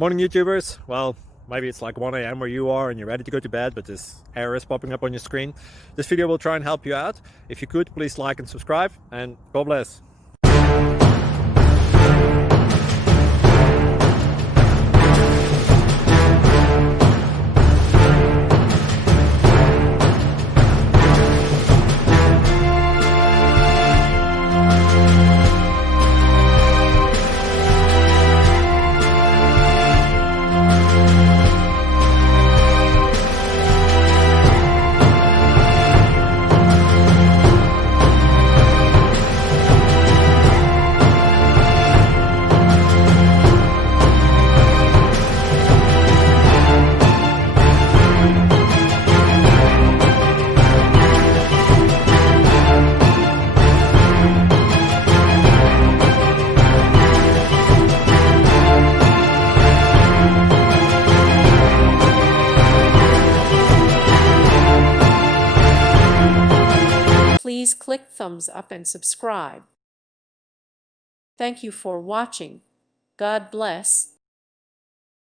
Morning YouTubers. Well, maybe it's like 1 a.m. where you are and you're ready to go to bed, but this error is popping up on your screen. This video will try and help you out. If you could, please like and subscribe, and God bless. Please click thumbs up and subscribe. Thank you for watching. God bless.